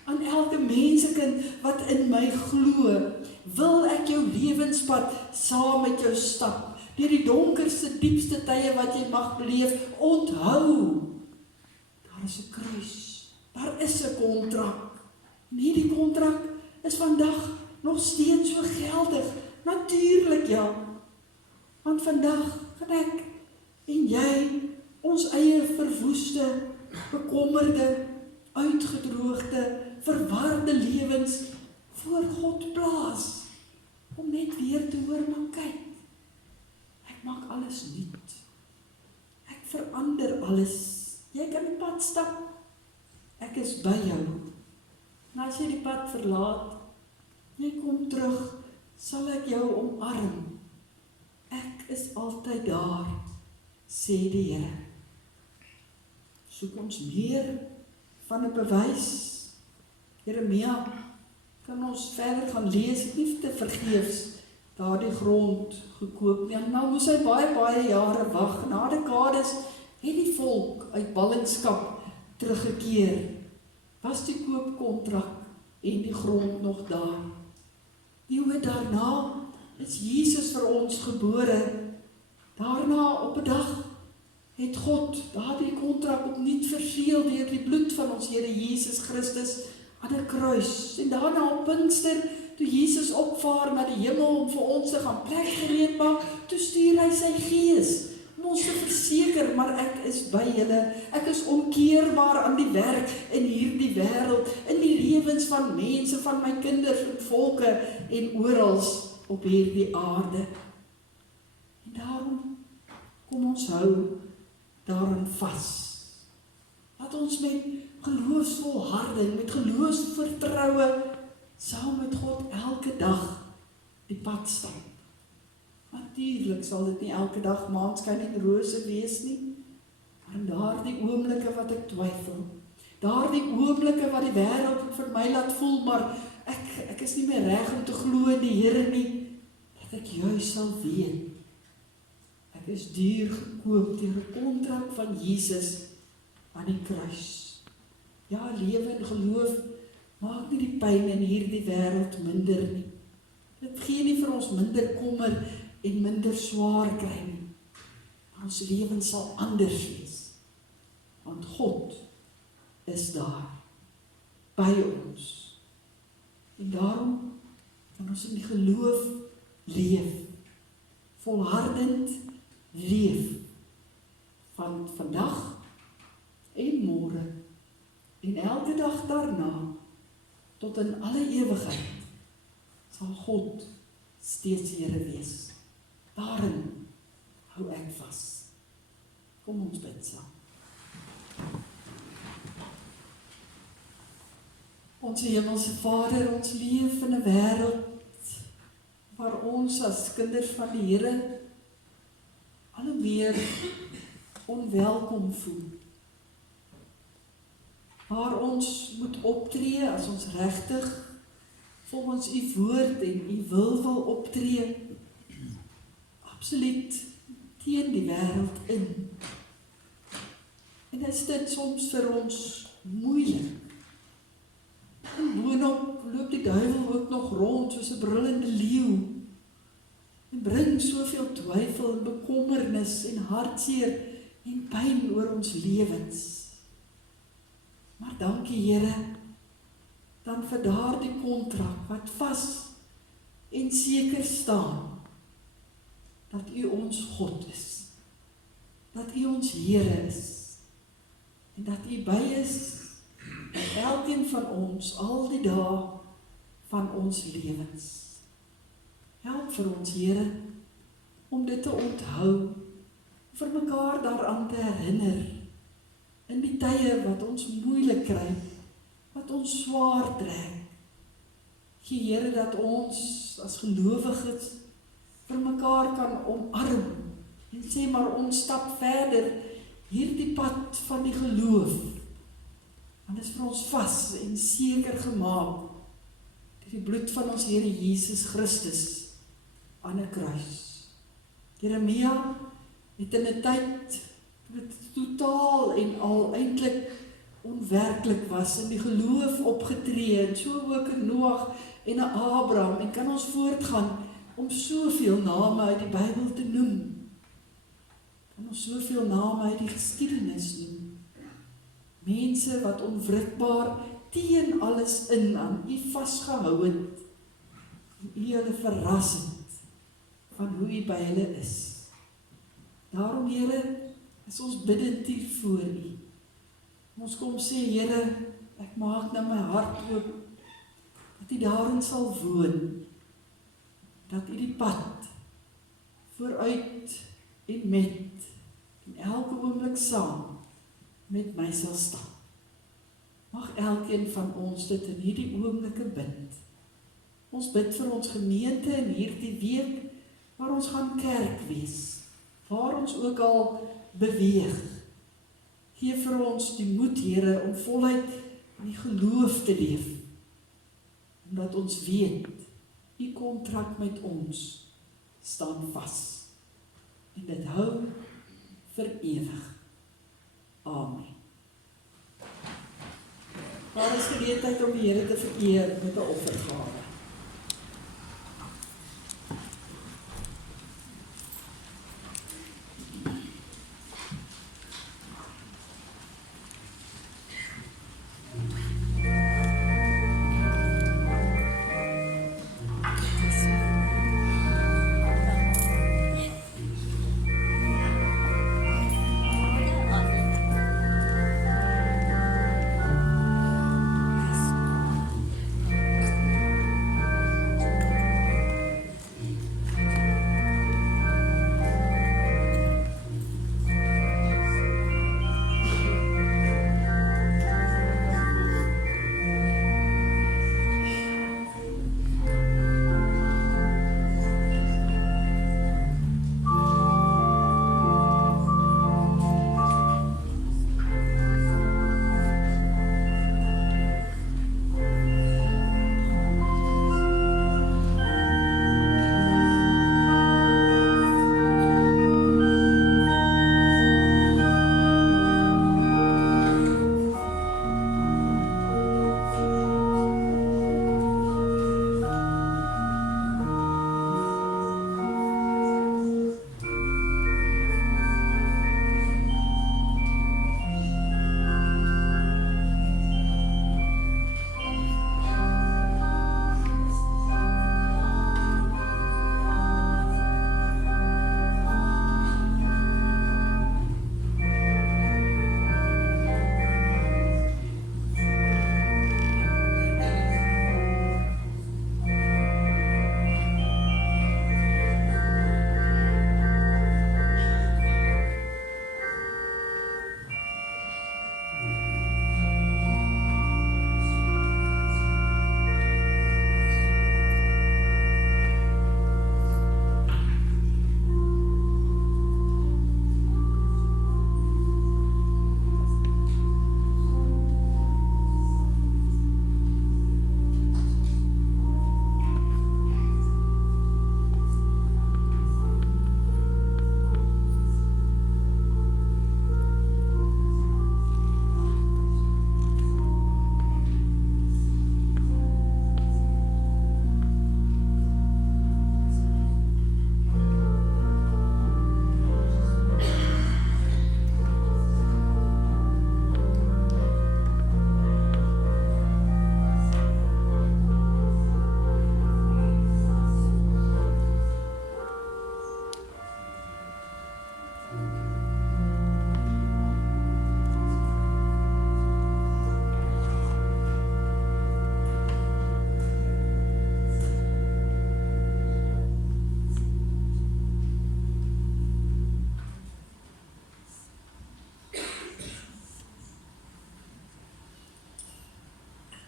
aan elke mensekind wat in my glo. Wil ek jou lewenspad saam met jou stap, deur die donkerste, diepste tye wat jy mag beleef, onthou, daar is 'n kruis, daar is 'n kontrak. En hierdie kontrak is vandag nog steeds so geldig, natuurlik ja, want vandag gaan ek en jy ons eie verwoeste, bekommerde, uitgedroogde, verwarde lewens voor God plaas, om net weer te hoor, maar kyk, ek maak alles nuut, ek verander alles, jy kan die pad stap, ek is by jou, en as jy die pad verlaat, jy kom terug, sal ek jou omarm, ek is altyd daar, sê die Here. Soek ons meer van 'n bewys. Jeremia, kan ons verder gaan lees, het nie te vergeefs daardie grond gekoop nie. Nou moes hy baie jare wag. Na dekades het die volk uit ballingskap teruggekeer. Was die koopkontrak en die grond nog daar. Eeue daarna is Jesus vir ons gebore. Daarna op 'n dag het God daardie kontrak opnuut verseël deur die bloed van ons Here Jesus Christus aan 'n kruis. En daarna op Pinkster, toe Jesus opvaar na die hemel om vir ons te gaan plek gereed maak, toe stuur hy sy Gees om ons te verseker, maar ek is by julle. Ek is onkeerbaar aan die werk in hierdie wêreld, in die lewens van mense, van my kinders en volke en oral op hierdie aarde. En daarom kom ons hou daarin vas. Laat ons met geloofsvolharding, met geloofsvertroue saam met God elke dag die pad stap. Natuurlik sal dit nie elke dag maanskyn en rose wees nie, maar in daardie oomblikke wat ek twyfel, daardie oomblikke wat die wêreld vir my laat voel, maar ek ek is nie meer reg om te glo in die Here nie, dat ek juis sal weet. Ek is duur gekoop deur 'n kontrak van Jesus aan die kruis. Ja, lewe en geloof maak nie die pyn in hierdie wêreld minder nie. Dit gee nie vir ons minder kommer en minder swaar kry nie. Maar ons lewens sal anders wees. Want God is daar, by ons. En daarom kan ons in die geloof leef, volhardend leef, van vandag en môre, en elke dag daarna, tot in alle ewigheid, sal God steeds Here wees. Daarin hou ek vas. Kom ons bid saam. Onse Hemelse Vader, ons leef in 'n wêreld waar ons as kinders van die Here al hoe meer onwelkom voel. Waar ons moet optree as ons regtig volgens U woord en U wil optree, absoluut teen die wêreld in. En is dit soms vir ons moeilik. En boonop loop die duiwel ook nog rond soos 'n brullende leeu en bring soveel twyfel en bekommernis en hartseer en pyn oor ons lewens. Maar dankie Here, dan vir daardie kontrak wat vas en seker staan, dat U ons God is, dat U ons Here is, en dat U by is by elkeen van ons al die dae van ons lewens. Help vir ons Here om dit te onthou, vir mekaar daaraan te herinner, in die tye wat ons moeilik kry, wat ons swaar trek. Gee Here dat ons as gelowiges vir mekaar kan omarm en sê maar ons stap verder hierdie pad van die geloof. Want dit is vir ons vas en seker gemaak deur die bloed van ons Here Jesus Christus aan 'n kruis. Jeremia het in 'n tyd wat totaal en al eintlik onwerklik was, in die geloof opgetree, en so ook in Noag en 'n Abraham, en kan ons voortgaan om soveel name uit die Bybel te noem. Kan ons soveel name uit die geskiedenis noem. Mense wat onwrikbaar teen alles in aan U vasgehou het, en U hulle verras het van hoe U by hulle is. Daarom Here, is ons bidend hier voor U. Ons kom sê, Here, ek maak nou my hart oop, dat U daarin sal woon, dat U die pad vooruit en met, en elke oomblik saam met my sal staan. Mag elkeen van ons dit in hierdie oomblikke bid. Ons bid vir ons gemeente in hierdie week, waar ons gaan kerk wees, waar ons ook al beweeg. Geef vir ons die moed, Here, om voluit in die geloof te leef, omdat ons weet, U kontrak met ons staan vas, en dit hou vir ewig. Amen. Daar is geleentheid om die Here te vereer met 'n offergawe.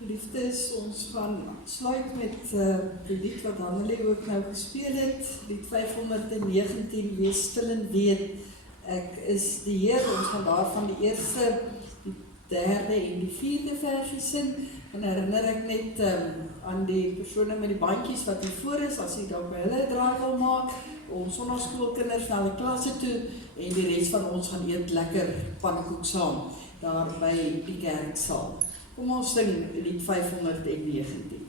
Liefdes, ons gaan sluit met die lied wat Hannelie ook nou gespeel het, lied 519, Wees stil en weet, ek is die Heer. Ons gaan daarvan die eerste, die derde en die vierde versie sing, en herinner ek net aan die persone met die bandjies wat hier voor is, as jy dalk by hulle draai wil maak, ons sonnaskoolkinders na die klasse toe, en die rest van ons gaan eet lekker pannekoek saam, daar by die kerksaal. Kom ons sing lied 519.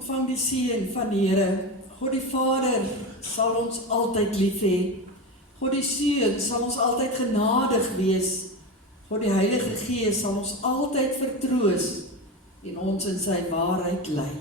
Ontvang die seën van die Here. God die Vader sal ons altyd lief hê. God die Seun sal ons altyd genadig wees. God die Heilige Gees sal ons altyd vertroos en ons in sy waarheid lei.